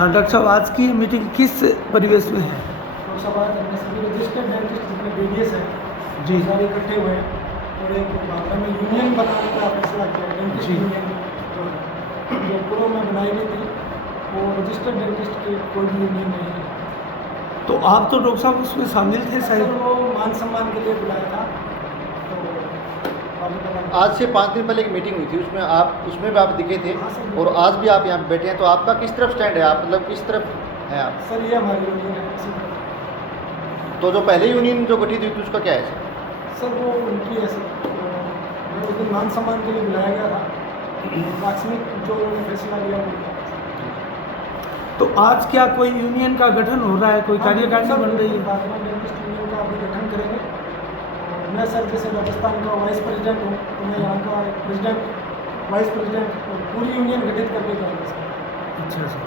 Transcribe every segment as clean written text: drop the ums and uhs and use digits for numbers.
हाँ डॉक्टर साहब, आज की मीटिंग किस परिवेश में है? तो सब आज हमने सभी रजिस्टर्ड डेंटिस्ट जितने बीडीएस हैं जी। सारे इकट्ठे हुए हैं और एक भावना में यूनियन बनाने का फैसला किया है। डेंटिस्ट जी। यूनियन जो पूर्व में बनाई गई थी वो रजिस्टर्ड डेंटिस्ट की कोई भी यूनियन नहीं है। तो आप तो डॉक्टर साहब उसमें शामिल थे सर शायद? वो मान सम्मान के लिए बुलाया था। तो आज से 5 दिन पहले एक मीटिंग हुई थी, उसमें भी आप दिखे थे और आज भी आप यहाँ बैठे हैं, तो आपका किस तरफ स्टैंड है? आप मतलब किस तरफ हैं आप? सर ये हमारी यूनियन है इसी तरह। तो जो पहले यूनियन जो गठित हुई थी उसका क्या है? सर वो उनकी है सर, उस दिन मान सम्मान के लिए बुलाया गया था। प्राथमिक जो उन्होंने फैसला लिया वो तो आज क्या कोई यूनियन का गठन हो रहा है, कोई कार्यकारिणी बन रही है? डेंटिस्ट यूनियन का अभी गठन करेंगे। और मैं सर जैसे राजस्थान का वाइस प्रेसिडेंट हूँ तो मैं यहाँ का प्रेसिडेंट वाइस प्रेसिडेंट और पूरी यूनियन गठित करके जाऊँगा सर। अच्छा सर।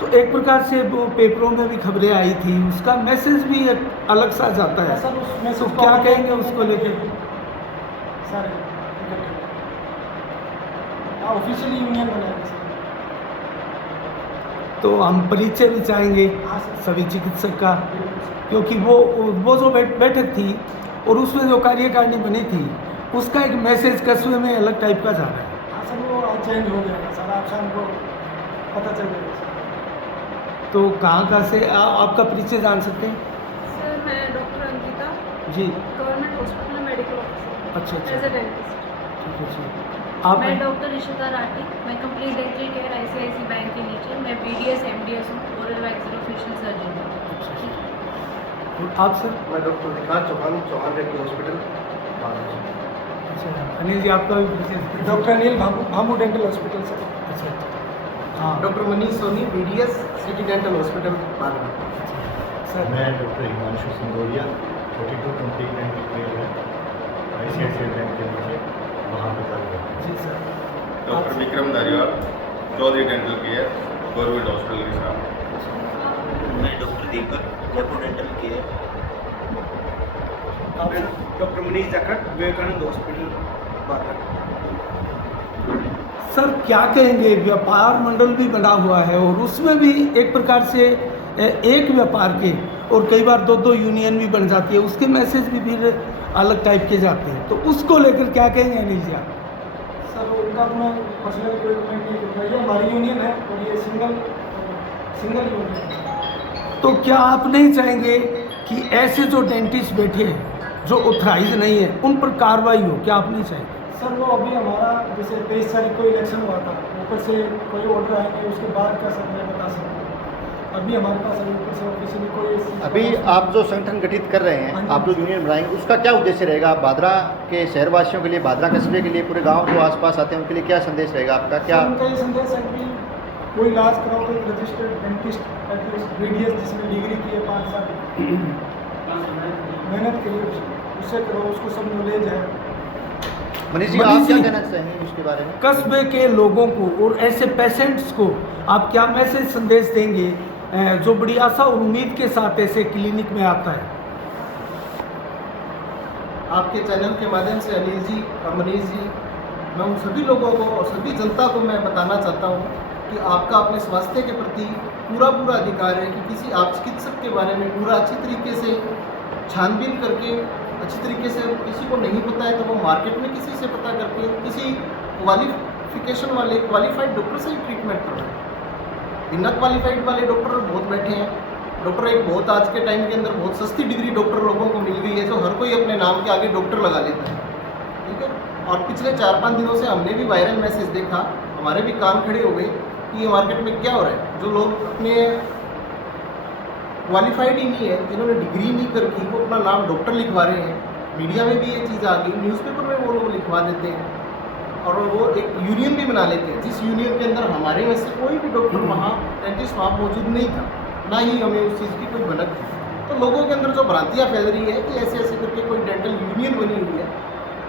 तो एक प्रकार से वो पेपरों में भी खबरें आई थी, उसका मैसेज भी एक अलग सा जाता है, सर उस तो मैसेज क्या कहेंगे उसको लेके? सर ऑफिशियली यूनियन बनाएंगे सर। तो हम परिचय भी चाहेंगे हाँ सर। सभी चिकित्सक का, बिल्कुल सर। क्योंकि वो जो बैठक थी और उसमें जो कार्यकारिणी बनी थी उसका एक मैसेज कस्बे में अलग टाइप का जा रहा है। हाँ सर वो आज चेंज हो गया सर, आप शाम को पता चल जाएगा सर। तो कहाँ से आपका परिचय जान सकते हैं? सर मैं डॉक्टर अंकिता जी। गवर्नमेंट हॉस्पिटल में मेडिकल ऑफिसर अच्छा अच्छा, एज ए डेंटिस्ट। ठीक है जी। आप मैं डॉक्टर ऋषिता राठी, मैं complete dental care ICICI bank के नीचे मैं बीडीएस एमडीएस हूँ, ओरल मैक्सिलोफेशियल सर्जन हूँ। और आप सर? मैं doctor Vikas Chauhan, Chauhan dental hospital. अच्छा अनिल जी, आपका भी परिचय? Doctor Anil Bhamu dental hospital sir. अच्छा अच्छा, हाँ doctor Manish Soni BDS city dental hospital Bagra. Sir. मैं doctor Himanshu Singoria 42 complete dental care है आईसीआईसीआई बैंक के नीचे, वहाँ पर कार्य करता हूँ। जी sir. Doctor Vikram Dhariwal Chaudhary dental care government hospital के साथ। मैं doctor Deepak Jaipur dental care. आप doctor Manish Jakhar Vivekanand hospital Bagra. Sir क्या कहेंगे, व्यापार मंडल भी बना हुआ है और उसमें भी एक प्रकार से एक व्यापार के और कई बार दो यूनियन भी बन जाती है, उसके मैसेज भी फिर अलग टाइप के जाते हैं, तो उसको लेकर क्या कहेंगे अनिल जी आप? सर उनका अपना पर्सनल कोई कमेंट नहीं करूँगा, ये हमारी यूनियन है और ये सिंगल यूनियन है। तो क्या आप नहीं चाहेंगे कि ऐसे जो डेंटिस्ट बैठे हैं जो ऑथराइज नहीं है उन पर कार्रवाई हो, क्या आप नहीं चाहेंगे? सर वो अभी हमारा जैसे 23 तारीख को इलेक्शन हुआ था, ऊपर से कोई ऑर्डर आएंगे उसके बाद का सर मैं बता सकता हूँ। अभी हमारे पास अभी ऊपर से ऑफिशियली कोई अभी आप जो संगठन गठित कर रहे हैं, आप जो यूनियन बनाएंगे, उसका क्या उद्देश्य रहेगा? आप भादरा के शहरवासियों के लिए, भादरा कस्बे के लिए, पूरे गांव जो आसपास आते हैं उनके लिए क्या संदेश रहेगा आपका? क्या उनका ये संदेश है कि कोई इलाज कराओ तो एक रजिस्टर्ड डेंटिस्ट एटलीस्ट बीडीएस जिसने डिग्री की है 5 साल मेहनत की है उससे करो, उसको सब नॉलेज है। मनीष जी, मनीष आप क्या जी, कहना चाहेंगे उसके बारे में? कस्बे के लोगों को और ऐसे पेशेंट्स को आप क्या मैसेज संदेश देंगे जो बड़ी आशा और उम्मीद के साथ ऐसे क्लिनिक में आता है? आपके चैनल के माध्यम से अनिल जी और मनीष जी, मैं उन सभी लोगों को और सभी जनता को मैं बताना चाहता हूँ कि आपका अपने स्वास्थ्य के प्रति पूरा अधिकार है कि किसी आप चिकित्सक के बारे में पूरा अच्छी तरीके से छानबीन करके अच्छी तरीके से, किसी को नहीं पता है तो वो मार्केट में किसी से पता करके किसी क्वालिफिकेशन वाले क्वालिफाइड डॉक्टर से ही ट्रीटमेंट करवाएं। बिना क्वालिफाइड वाले डॉक्टर बहुत बैठे हैं। डॉक्टर एक बहुत आज के टाइम के अंदर बहुत सस्ती डिग्री डॉक्टर लोगों को मिल गई है, जो हर कोई अपने नाम के आगे डॉक्टर लगा लेता है, ठीक है। और पिछले 4-5 दिनों से हमने भी वायरल मैसेज देखा, हमारे भी कान खड़े हो गए कि ये मार्केट में क्या हो रहा है। जो लोग अपने क्वालिफाइड ही नहीं है, जिन्होंने डिग्री नहीं कर की, वो अपना नाम डॉक्टर लिखवा रहे हैं। मीडिया में भी ये चीज़ आ गई, न्यूज़पेपर में वो लोग लिखवा देते हैं और वो एक यूनियन भी बना लेते हैं, जिस यूनियन के अंदर हमारे में से कोई भी डॉक्टर वहाँ डेंटिस्ट वहाँ मौजूद नहीं था, ना ही हमें उस चीज़ की कोई भनक थी। तो लोगों के अंदर जो भ्रांतियाँ फैल रही है कि ऐसे करके कोई डेंटल यूनियन बनी हुई है,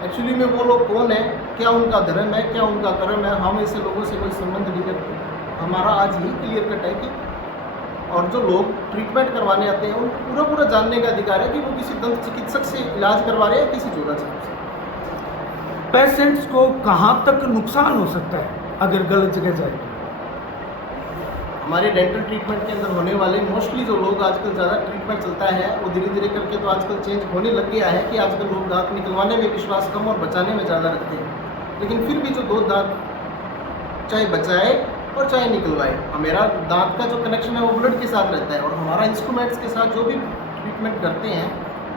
एक्चुअली में वो लोग कौन है, क्या उनका धर्म है, क्या उनका कर्म है, हम ऐसे लोगों से कोई संबंध नहीं करते। हमारा आज ही क्लियर कट है कि और जो लोग ट्रीटमेंट करवाने आते हैं उनको पूरा जानने का अधिकार है कि वो किसी दंत चिकित्सक से इलाज करवा रहे हैं, किसी जोड़ा से। पेशेंट्स को कहाँ तक नुकसान हो सकता है अगर गलत जगह जाए? हमारे डेंटल ट्रीटमेंट के अंदर होने वाले मोस्टली जो लोग आजकल ज़्यादा ट्रीटमेंट चलता है वो धीरे धीरे करके तो आजकल चेंज होने लग गया है कि आजकल लोग दांत निकलवाने में विश्वास कम और बचाने में ज़्यादा रखते हैं। लेकिन फिर भी जो दो दांत चाहे बचाए और चाहे निकलवाए, मेरा दांत का जो कनेक्शन है वो ब्लड के साथ रहता है और हमारा इंस्ट्रूमेंट्स के साथ जो भी ट्रीटमेंट करते हैं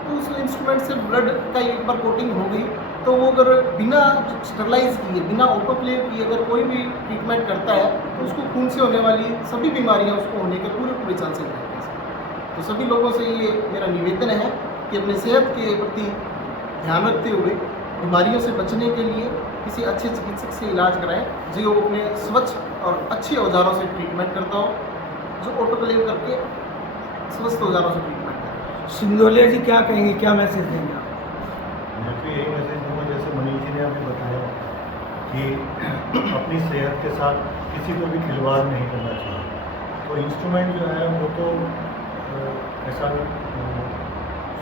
तो उस इंस्ट्रूमेंट से ब्लड का एक बार कोटिंग हो गई तो वो अगर बिना स्टरलाइज किए, बिना ऑटोक्लेव किए अगर कोई भी ट्रीटमेंट करता है तो उसको खून से होने वाली सभी बीमारियां उसको होने के पूरे चांसेस रहते हैं। तो सभी लोगों से ये मेरा निवेदन है कि अपने सेहत के प्रति ध्यान रखते हुए बीमारियों से बचने के लिए किसी अच्छे चिकित्सक से इलाज कराएं जो अपने स्वच्छ और अच्छे औजारों से ट्रीटमेंट करता हो, जो ऑटोक्लेव करके स्वस्थ औजारों से ट्रीटमेंट करें। सिंदोलिया जी क्या कहेंगे, क्या मैसेज देंगे आप? मैं तो यही मैसेज दूँगा जैसे मनीष जी ने आपने बताया कि अपनी सेहत के साथ किसी को भी खिलवाड़ नहीं करना चाहिए। तो इंस्ट्रूमेंट जो है वो तो ऐसा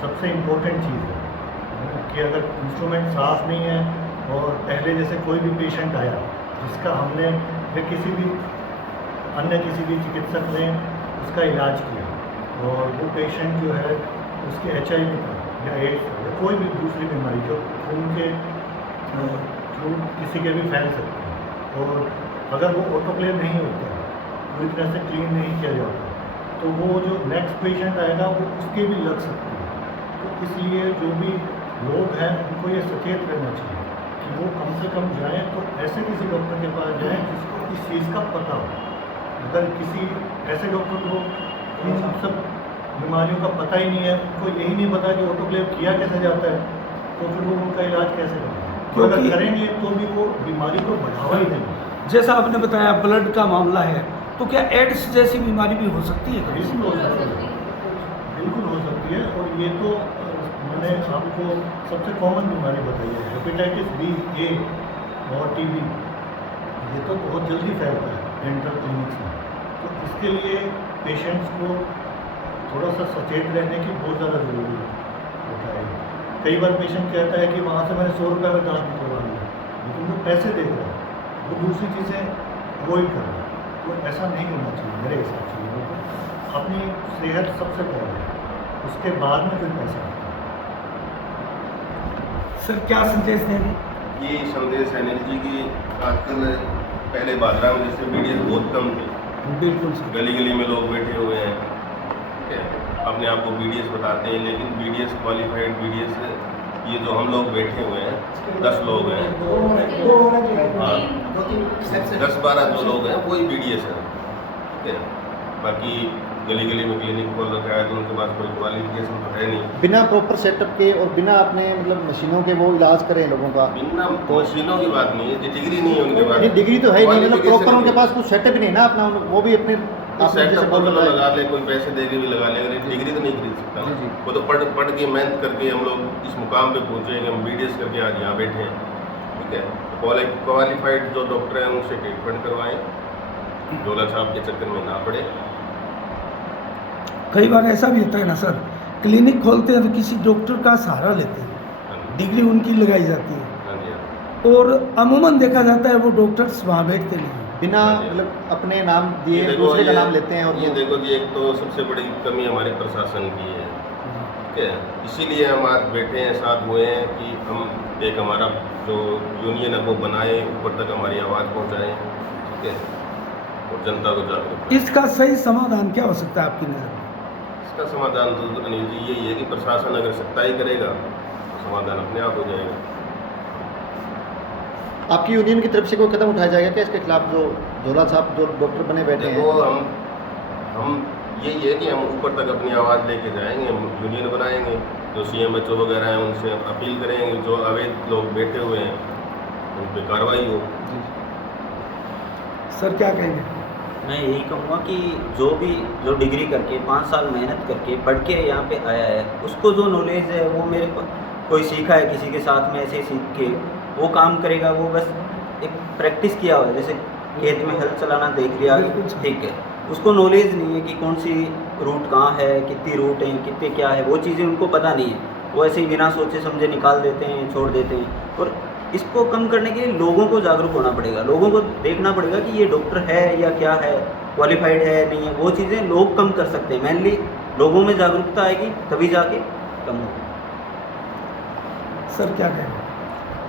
सबसे इम्पोर्टेंट चीज़ है कि अगर इंस्ट्रूमेंट साफ़ नहीं है और पहले जैसे कोई भी पेशेंट आया जिसका हमने या किसी भी चिकित्सक ने उसका इलाज किया और वो पेशेंट जो है उसके HIV था या एड्स या कोई भी दूसरी बीमारी जो खून के थ्रू किसी के भी फैल सकते हैं और अगर वो ऑटोक्लेव नहीं होता, पूरी तरह से क्लीन नहीं किया जाता, तो वो जो नेक्स्ट पेशेंट आएगा वो उसके भी लग सकती है। तो इसलिए जो भी लोग हैं उनको ये सचेत रहना चाहिए कि वो कम से कम जाएँ तो ऐसे किसी डॉक्टर के पास जाएँ जिसको इस चीज़ का पता हो। अगर किसी ऐसे डॉक्टर को इन सब बीमारियों का पता ही नहीं है, उनको यही नहीं पता कि ऑटोक्लेव किया कैसे जाता है, तो फिर वो उनका इलाज कैसे करेंगे? तो अगर करेंगे तो भी वो बीमारी को बढ़ावा ही देंगे। जैसा आपने बताया ब्लड का मामला है, तो क्या एड्स जैसी बीमारी भी हो सकती है? बिल्कुल हो सकती है, बिल्कुल हो सकती है। और ये तो मैंने आपको सबसे कॉमन बीमारी बताई है, हेपेटाइटिस B, A और TB। ये तो बहुत जल्दी फैलता है डेंटल क्लिनिक्स में, तो इसके लिए पेशेंट्स को थोड़ा सा सचेत रहने की बहुत ज़्यादा ज़रूरी होता है। कई बार पेशेंट कहता है कि वहाँ से मैंने 100 रुपये में दांत निकलवा लिया, लेकिन वो पैसे देता है, वो दूसरी चीज़ें अवॉइड कर रहा है। तो ऐसा नहीं करना चाहिए मेरे हिसाब से। लोगों को अपनी सेहत सबसे पहले, उसके बाद में फिर पैसा। सर क्या संदेश देंगे? ये संदेश है अनिल जी की आजकल पहले बादरा में जैसे मीडिया बहुत कम थे, बिल्कुल सर। गली गली में लोग बैठे हुए हैं, ठीक है, अपने आप को BDS बताते हैं, लेकिन BDS क्वालिफाइड BDS ये जो हम लोग बैठे हुए हैं 10 लोग हैं, हाँ 10-12 जो लोग हैं वही BDS है, ठीक है। बाकी गली गली में क्लिनिक खोल रखा है तो उनके पास कोई क्वालिफिकेशन तो है नहीं। बिना प्रॉपर सेटअप के और बिना अपने मतलब मशीनों के वो इलाज करें लोगों का। बिना मशीनों की बात नहीं है, डिग्री नहीं है उनके पास। नहीं, डिग्री तो है नहीं, मतलब प्रॉपर उनके पास कुछ सेटअप नहीं ना अपना, वो भी अपने सेटअप लगा ले, कोई पैसे दे के भी लगा ले, अगर डिग्री तो नहीं खरीद सकता ना। वो तो पढ़ के मेहनत करके हम लोग इस मुकाम पे पहुँचे हैं, हम BDS करके आज यहाँ बैठे हैं, ठीक है। क्वालिफाइड जो डॉक्टर हैं उनसे ट्रीटमेंट करवाएं, झोला छाप के चक्कर में ना पड़े। कई बार ऐसा भी होता है ना सर, क्लिनिक खोलते हैं तो किसी डॉक्टर का सहारा लेते हैं, डिग्री उनकी लगाई जाती है, हाँ जी, हाँ। और अमूमन देखा जाता है वो डॉक्टर्स वहाँ बैठते नहीं हैं, बिना मतलब अपने नाम दिए दूसरे का नाम लेते हैं। और ये देखो जी, एक तो सबसे बड़ी कमी हमारे प्रशासन की है, ठीक है। इसीलिए हम आज बैठे हैं, साथ हुए हैं कि हम एक हमारा जो यूनियन है वो बनाए, ऊपर तक हमारी आवाज़ पहुँचाएँ, ठीक है, और जनता को जागरूक करें। इसका सही समाधान क्या हो सकता है आपकी नज़र में? इसका समाधान तो अनिल जी यही है कि प्रशासन अगर सख्ताई करेगा तो समाधान अपने आप हो जाएगा। आपकी यूनियन की तरफ से कोई कदम उठाया जाएगा क्या इसके खिलाफ, जो झोला छाप जो डॉक्टर बने बैठे हैं? देखो हम यही है कि हम ऊपर तक अपनी आवाज़ लेके जाएंगे, हम यूनियन बनाएंगे, जो CMHO वगैरह हैं उनसे अपील करेंगे, जो अवैध लोग बैठे हुए हैं उन पर कार्रवाई हो। सर क्या कहेंगे? मैं यही कहूँगा कि जो डिग्री करके 5 साल मेहनत करके पढ़ के यहाँ पे आया है, उसको जो नॉलेज है वो मेरे को कोई सीखा है किसी के साथ में, ऐसे सीख के वो काम करेगा। वो बस एक प्रैक्टिस किया हुआ है, जैसे खेत में हल चलाना देख लिया, ठीक है, उसको नॉलेज नहीं है कि कौन सी रूट कहाँ है, कितनी रूट है, कितने क्या है, वो चीज़ें उनको पता नहीं है। वो ऐसे ही बिना सोचे समझे निकाल देते हैं, छोड़ देते हैं। और इसको कम करने के लिए लोगों को जागरूक होना पड़ेगा, लोगों को देखना पड़ेगा कि ये डॉक्टर है या क्या है, क्वालिफाइड है नहीं है, वो चीज़ें लोग कम कर सकते हैं। मेनली लोगों में जागरूकता आएगी तभी जाके कम होगी। सर क्या कहेंगे?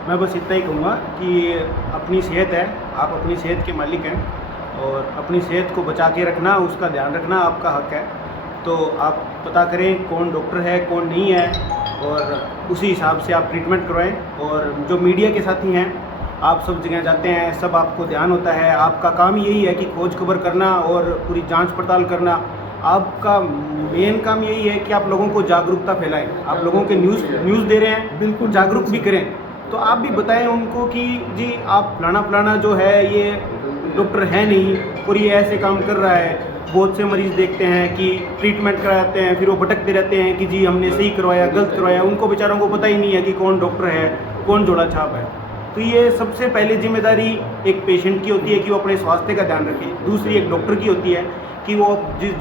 मैं बस इतना ही कहूँगा कि अपनी सेहत है, आप अपनी सेहत के मालिक हैं और अपनी सेहत को बचा के रखना, उसका ध्यान रखना आपका हक है। तो आप पता करें कौन डॉक्टर है कौन नहीं है और उसी हिसाब से आप ट्रीटमेंट करवाएं। और जो मीडिया के साथी हैं, आप सब जगह जाते हैं, सब आपको ध्यान होता है, आपका काम यही है कि खोज खबर करना और पूरी जांच पड़ताल करना। आपका मेन काम यही है कि आप लोगों को जागरूकता फैलाएं। आप लोगों के न्यूज़ दे रहे हैं, बिल्कुल जागरूक भी करें। तो आप भी बताएं उनको कि जी आप फलाना जो है ये डॉक्टर है नहीं और ये ऐसे काम कर रहा है। बहुत से मरीज़ देखते हैं कि ट्रीटमेंट कराते हैं, फिर वो भटकते रहते हैं कि जी हमने सही करवाया गलत करवाया। उनको बेचारों को पता ही नहीं है कि कौन डॉक्टर है कौन जोड़ा छाप है। तो ये सबसे पहले जिम्मेदारी एक पेशेंट की होती है कि वो अपने स्वास्थ्य का ध्यान रखे। दूसरी एक डॉक्टर की होती है कि वो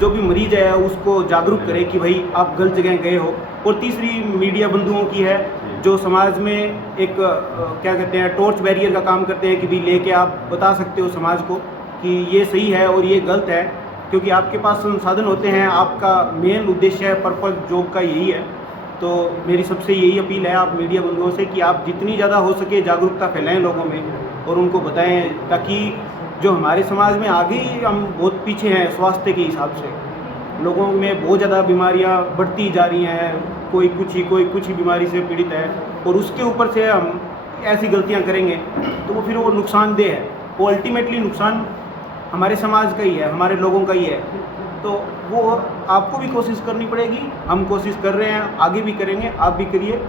जो भी मरीज है उसको जागरूक करे कि भाई आप गलत जगह गए हो। और तीसरी मीडिया बंधुओं की है जो समाज में एक क्या कहते हैं टॉर्च बैरियर का काम करते हैं कि भी लेके आप बता सकते हो समाज को कि ये सही है और ये गलत है, क्योंकि आपके पास संसाधन होते हैं। आपका मेन उद्देश्य है, पर्पस जॉब का यही है। तो मेरी सबसे यही अपील है आप मीडिया बंधुओं से कि आप जितनी ज़्यादा हो सके जागरूकता फैलाएं लोगों में और उनको बताएं, ताकि जो हमारे समाज में आगे ही हम बहुत पीछे हैं स्वास्थ्य के हिसाब से। लोगों में बहुत ज़्यादा बीमारियां बढ़ती जा रही हैं, कोई कुछ ही बीमारी से पीड़ित है और उसके ऊपर से हम ऐसी गलतियां करेंगे तो वो फिर वो नुकसानदेह है। वो अल्टीमेटली नुकसान हमारे समाज का ही है, हमारे लोगों का ही है। तो वो आपको भी कोशिश करनी पड़ेगी, हम कोशिश कर रहे हैं, आगे भी करेंगे, आप भी करिए,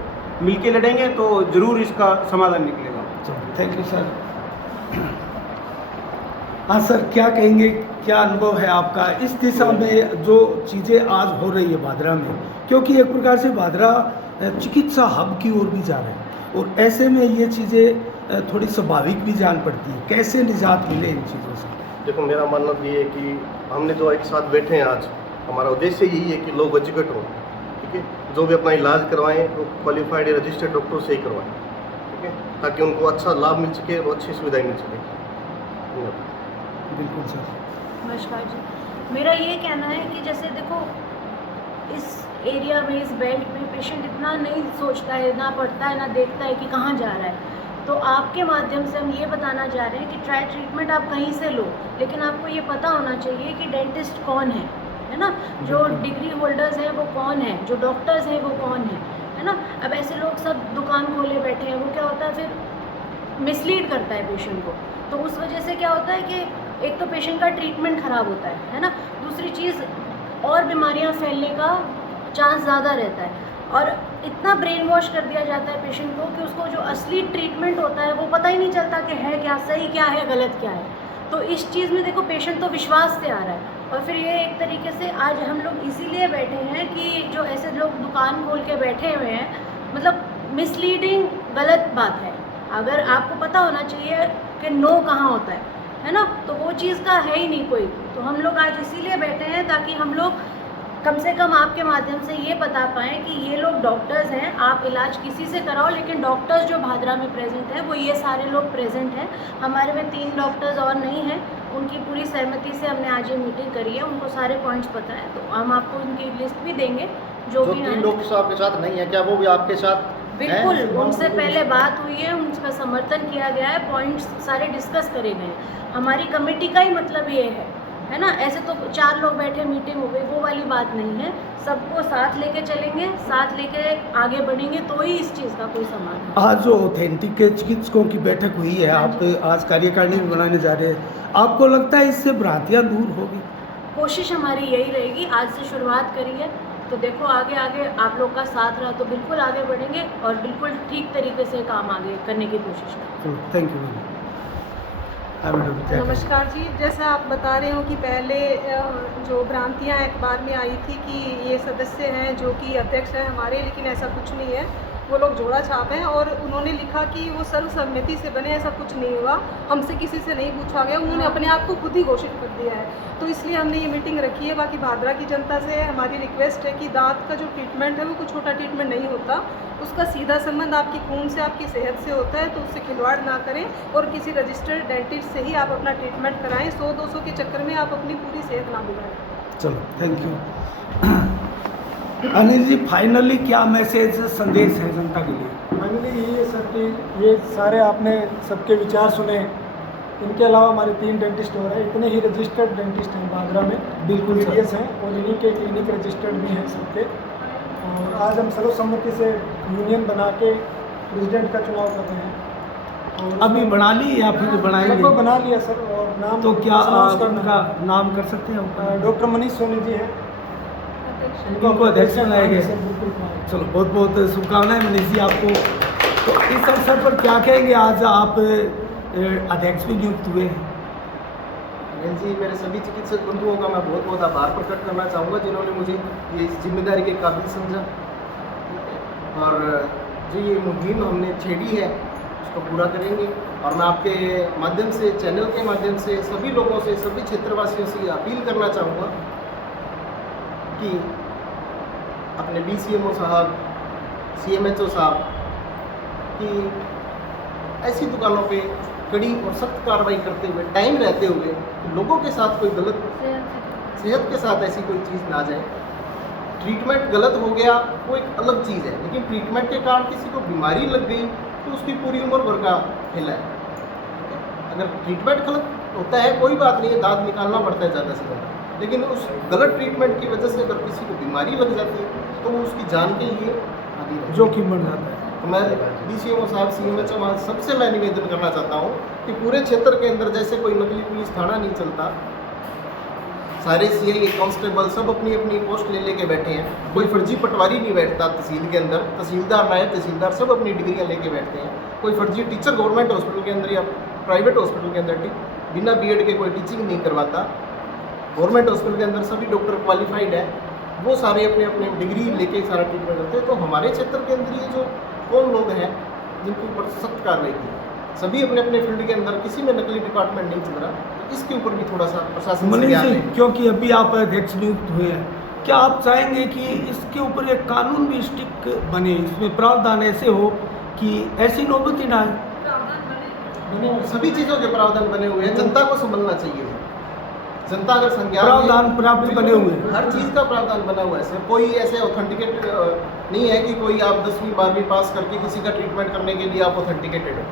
मिलके लड़ेंगे तो ज़रूर इसका समाधान निकलेगा। Thank you sir. हाँ सर, क्या कहेंगे, क्या अनुभव है आपका इस दिशा में जो चीज़ें आज हो रही है भादरा में? क्योंकि एक प्रकार से भादरा चिकित्सा हब की ओर भी जा रहे हैं और ऐसे में ये चीज़ें थोड़ी स्वाभाविक भी जान पड़ती है। कैसे निजात मिले इन चीज़ों से? देखो, मेरा मानना ये है कि हमने जो एक साथ बैठे हैं आज, हमारा उद्देश्य यही है कि लोग एजुकेट हों, ठीक है। जो भी अपना इलाज करवाएं वो क्वालिफाइड या रजिस्टर्ड डॉक्टर से ही करवाएं, ठीक है, ताकि उनको अच्छा लाभ मिल सके और अच्छी सुविधाएं मिल सके। बिल्कुल सर। नमस्कार जी, मेरा ये कहना है कि जैसे देखो इस एरिया में, इस बेल्ट में पेशेंट इतना नहीं सोचता है, ना पढ़ता है, ना देखता है कि कहाँ जा रहा है। तो आपके माध्यम से हम ये बताना चाह रहे हैं कि ट्राई ट्रीटमेंट आप कहीं से लो, लेकिन आपको ये पता होना चाहिए कि डेंटिस्ट कौन है ना, जो डिग्री होल्डर्स हैं वो कौन है, जो डॉक्टर्स हैं वो कौन है ना। अब ऐसे लोग सब दुकान खोले बैठे हैं, वो क्या होता है फिर मिसलीड करता है पेशेंट को। तो उस वजह से क्या होता है कि एक तो पेशेंट का ट्रीटमेंट ख़राब होता है ना, दूसरी चीज़ और बीमारियां फैलने का चांस ज़्यादा रहता है और इतना ब्रेन वॉश कर दिया जाता है पेशेंट को कि उसको जो असली ट्रीटमेंट होता है वो पता ही नहीं चलता कि है क्या, सही क्या है, गलत क्या है। तो इस चीज़ में देखो पेशेंट तो विश्वास से आ रहा है और फिर ये एक तरीके से आज हम लोग इसीलिए बैठे हैं कि जो ऐसे लोग दुकान खोल के बैठे हुए हैं, मतलब मिसलीडिंग गलत बात है। अगर आपको पता होना चाहिए कि नो कहाँ होता है ना, तो वो चीज़ का है ही नहीं कोई। तो हम लोग आज इसीलिए बैठे हैं ताकि हम लोग कम से कम आपके माध्यम से ये बता पाएँ कि ये लोग डॉक्टर्स हैं, आप इलाज किसी से कराओ, लेकिन डॉक्टर्स जो भादरा में प्रेजेंट हैं वो ये सारे लोग प्रेजेंट हैं। हमारे में 3 डॉक्टर्स और नहीं हैं, उनकी पूरी सहमति से हमने आज ये मीटिंग करी है, उनको सारे पॉइंट्स पता है। तो हम आपको उनकी लिस्ट भी देंगे जो भी 3 डॉक्टर्स आपके साथ नहीं है क्या, वो भी आपके साथ? बिल्कुल, उनसे पहले बात हुई है, उनका समर्थन किया गया है, पॉइंट्स सारे डिस्कस करे गए हैं। हमारी कमेटी का ही मतलब ये है ना, ऐसे तो 4 लोग बैठे मीटिंग हो गई, वो वाली बात नहीं है। सबको साथ लेके चलेंगे, साथ लेके आगे बढ़ेंगे तो ही इस चीज़ का कोई समाधान। आज जो ऑथेंटिक चिकित्सकों की बैठक हुई है, आप आज कार्यकारिणी बनाने जा रहे हैं, आपको लगता है इससे भ्रांतियाँ दूर होगी? कोशिश हमारी यही रहेगी, आज से शुरुआत करी है तो देखो आगे आगे आप लोग का साथ रहा तो बिल्कुल आगे बढ़ेंगे और बिल्कुल ठीक तरीके से काम आगे करने की कोशिश करेंगे। Thank you. नमस्कार जी, जैसा आप बता रहे हो कि पहले जो भ्रांतियां अखबार में आई थी कि ये सदस्य हैं जो कि अध्यक्ष हैं हमारे, लेकिन ऐसा कुछ नहीं है। वो लोग जोड़ा छाप हैं। और उन्होंने लिखा कि वो सर्वसम्मति से बने, ऐसा कुछ नहीं हुआ, हमसे किसी से नहीं पूछा गया, उन्होंने अपने आप को खुद ही घोषित कर दिया है। तो इसलिए हमने ये मीटिंग रखी है। बाकी भादरा की जनता से हमारी रिक्वेस्ट है कि दांत का जो ट्रीटमेंट है वो कोई छोटा ट्रीटमेंट नहीं होता, उसका सीधा संबंध आपकी खून से, आपकी सेहत से होता है। तो उससे खिलवाड़ ना करें और किसी रजिस्टर्ड डेंटिस्ट से ही आप अपना ट्रीटमेंट कराएं। 100-200 के चक्कर में आप अपनी पूरी सेहत ना बिगाड़ें। चलो, thank you. Anil ji, finally क्या मैसेज, संदेश है जनता के लिए? फाइनली यही है सर कि ये सारे आपने सबके विचार सुने। इनके अलावा हमारे 3 डेंटिस्ट हो रहे हैं, इतने ही रजिस्टर्ड डेंटिस्ट हैं भादरा में, बिल्कुल सीरियस हैं, और इन्हीं के क्लिनिक रजिस्टर्ड भी हैं सबके। और आज हम सर्वसम्मति से यूनियन बना के प्रेसिडेंट का चुनाव कर रहे हैं। और अभी बना ली या फिर बनाएंगे? लगभग बना लिया सर। और नाम तो क्या अनाउंस करना, उनका नाम कर सकते हैं? डॉक्टर मनीष सोनी जी हैं, इनको अध्यक्ष बनाएंगे। बिल्कुल। चलो, बहुत बहुत शुभकामनाएं मनीष जी आपको। तो इस अवसर पर क्या कहेंगे, आज आप अध्यक्ष भी नियुक्त हुए हैं? बहन जी, मेरे सभी चिकित्सक बंधुओं का मैं बहुत बहुत आभार प्रकट करना चाहूँगा जिन्होंने मुझे ये इस जिम्मेदारी के काबिल समझा। और जो ये मुहिम हमने छेड़ी है उसको पूरा करेंगे। और मैं आपके माध्यम से, चैनल के माध्यम से सभी लोगों से, सभी क्षेत्रवासियों से अपील करना चाहूँगा कि अपने BCMO साहब, CMHO साहब की ऐसी दुकानों पे कड़ी और सख्त कार्रवाई करते हुए, टाइम रहते हुए, लोगों के साथ कोई गलत, सेहत के साथ ऐसी कोई चीज़ ना जाए। ट्रीटमेंट गलत हो गया वो एक अलग चीज़ है, लेकिन ट्रीटमेंट के कारण किसी को बीमारी लग गई तो उसकी पूरी उम्र भर का खेला है। अगर ट्रीटमेंट गलत होता है कोई बात नहीं है, दांत निकालना पड़ता है ज़्यादा से ज़्यादा, लेकिन उस गलत ट्रीटमेंट की वजह से अगर किसी को बीमारी लग जाती है तो वो उसकी जान के लिए जोखिम बढ़ जाता है। तो मैं BCMO साहब, CMHO साहब सबसे मैं निवेदन करना चाहता हूँ कि पूरे क्षेत्र के अंदर जैसे कोई नकली पुलिस थाना नहीं चलता, सारे CI कांस्टेबल सब अपनी अपनी पोस्ट ले लेके बैठे हैं, कोई फर्जी पटवारी नहीं बैठता तहसील के अंदर, तहसीलदार, नायब तहसीलदार सब अपनी डिग्रियाँ लेके बैठते हैं, कोई फर्जी टीचर गवर्नमेंट हॉस्पिटल के अंदर या प्राइवेट हॉस्पिटल के अंदर बिना BEd के कोई टीचिंग नहीं करवाता। गवर्नमेंट हॉस्पिटल के अंदर सभी डॉक्टर क्वालिफाइड है, वो सारे अपने अपने डिग्री लेके सारा ट्रीटमेंट करते हैं। तो हमारे क्षेत्र के अंदर ये जो कौन लोग हैं जिनके ऊपर सख्त कार्रवाई की, सभी अपने अपने फील्ड के अंदर, किसी में नकली डिपार्टमेंट नहीं चल रहा, तो इसके ऊपर भी थोड़ा सा प्रशासन से ध्यान दें। क्योंकि अभी आप अध्यक्ष नियुक्त हुए हैं, क्या आप चाहेंगे कि इसके ऊपर एक कानून भी स्ट्रिक्ट बने, इसमें प्रावधान ऐसे हो कि ऐसी नौबत ही ना आए? सभी चीज़ों के प्रावधान बने हुए हैं, जनता को समझना चाहिए। जनता अगर संज्ञान प्रावधान प्राप्त बने हुए हैं, हर चीज़ का प्रावधान बना हुआ है सर। कोई ऐसे ऑथेंटिकेट नहीं है कि कोई आप 10वीं 12वीं पास करके किसी का ट्रीटमेंट करने के लिए आप ऑथेंटिकेटेड हो।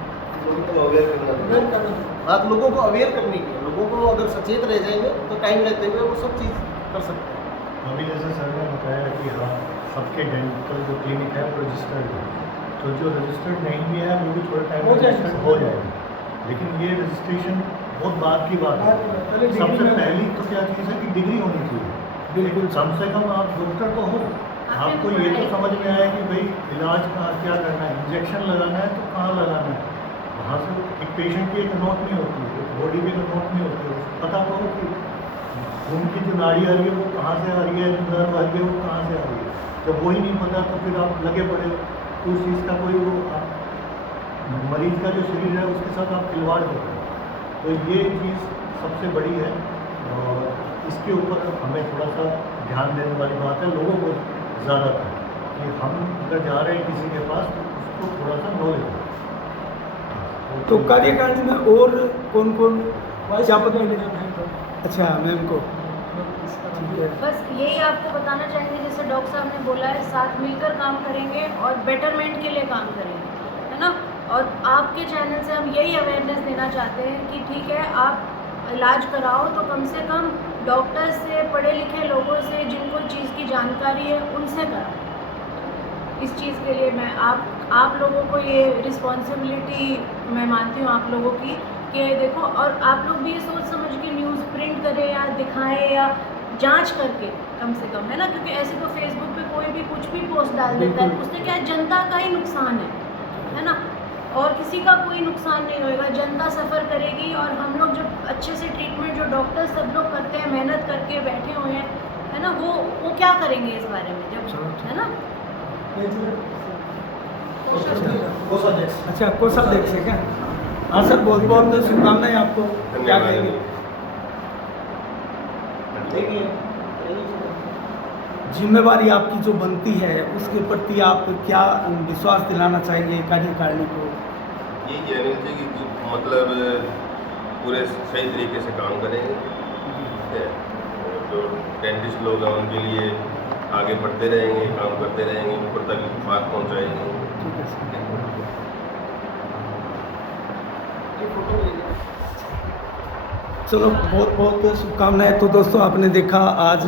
बात लोगों को अवेयर करने की है, लोगों को अगर सचेत रह जाएंगे तो टाइम रहते हुए वो सब चीज़ कर सकते हैं। अभी जैसे सर ने बताया कि हाँ, सबके डेंटल जो क्लिनिक है वो रजिस्टर्ड है, तो जो रजिस्टर्ड नहीं भी है वो भी थोड़ा टाइम रजिस्टर्ड हो जाएगा। लेकिन ये रजिस्ट्रेशन बहुत बाद की बात है। सबसे पहली तो क्या चीज़ है कि डिग्री होनी चाहिए। बिल्कुल, कम से कम आप डॉक्टर तो हो, आपको ये तो समझ में आया कि भाई इलाज कहाँ क्या करना है, इंजेक्शन लगाना है तो कहाँ लगाना है। वहाँ से एक पेशेंट की एक नोट नहीं होती, एक बॉडी की तो नोट नहीं होती, पता तो हो कि खून की जो नाड़ी आ रही है वो कहाँ से आ रही है, जो नर्व आ रही है वो कहाँ से आ रही है। जब वही नहीं पता तो फिर आप लगे पड़े तो उस चीज़ का कोई वो मरीज का जो शरीर है उसके साथ आप खिलवाड़ करते हैं। तो ये चीज़ सबसे बड़ी है और इसके ऊपर हमें थोड़ा सा ध्यान देने वाली बात है लोगों को ज़्यादातर, कि हम अगर जा रहे हैं किसी के पास तो उसको थोड़ा सा नॉलेज हो। तो कार्यकारिणी में और कौन कौन चापत में? अच्छा, मैम को बस यही आपको बताना चाहेंगे, जैसे डॉक्टर साहब ने बोला है, साथ मिलकर काम करेंगे और बेटरमेंट के लिए काम करेंगे, है ना। और आपके चैनल से हम यही अवेयरनेस देना चाहते हैं कि ठीक है, आप इलाज कराओ तो कम से कम डॉक्टर से, पढ़े लिखे लोगों से, जिनको चीज़ की जानकारी है उनसे कराओ। इस चीज़ के लिए मैं आप लोगों को ये रिस्पॉन्सिबिलिटी मैं मानती हूँ आप लोगों की, कि देखो, और आप लोग भी ये सोच समझ के न्यूज़ प्रिंट करें या दिखाएं या जांच करके कम से कम, है ना। क्योंकि ऐसे तो फेसबुक पे कोई भी कुछ भी पोस्ट डाल देता है, उससे क्या है, जनता का ही नुकसान है ना, और किसी का कोई नुकसान नहीं होएगा, जनता सफ़र करेगी। और हम लोग जो अच्छे से ट्रीटमेंट जो डॉक्टर सब लोग करते हैं, मेहनत करके बैठे हुए हैं, है ना, वो क्या करेंगे इस बारे में, जब, है ना। कोषाध्यक्ष। अच्छा, कोषाध्यक्ष है क्या? हाँ सर, बहुत बहुत शुभकामनाएं आपको। क्या कहेंगे? जिम्मेवारी आपकी जो बनती है उसके प्रति आप क्या विश्वास दिलाना चाहेंगे कार्यकारिणी को? ये अनिल जी की मतलब पूरे सही तरीके से काम करेंगे, ठीक है। और जो डेंटिस्ट लोग हैं उनके लिए आगे बढ़ते रहेंगे, काम करते रहेंगे, ऊपर तक बात पहुंचाएंगे। ठीक है सर। चलो, बहुत बहुत शुभकामनाएं। तो दोस्तों, आपने देखा आज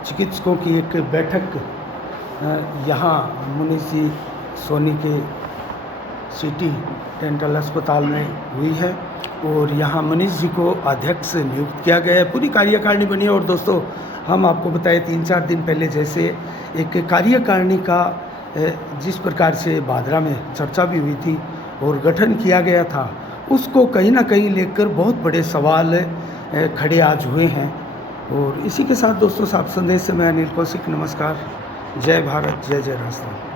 चिकित्सकों की एक बैठक यहाँ मुनीष जी सोनी के सिटी डेंटल अस्पताल में हुई है और यहाँ मनीष जी को अध्यक्ष नियुक्त किया गया है। पूरी कार्यकारिणी बनी है। और दोस्तों, हम आपको बताएं 3-4 दिन पहले जैसे एक कार्यकारिणी का जिस प्रकार से भादरा में चर्चा भी हुई थी और गठन किया गया था, उसको कहीं ना कहीं लेकर बहुत बड़े सवाल खड़े आज हुए हैं। और इसी के साथ दोस्तों, साफ संदेश से मैं अनिल कौशिक, नमस्कार, जय भारत, जय जय राजस्थान।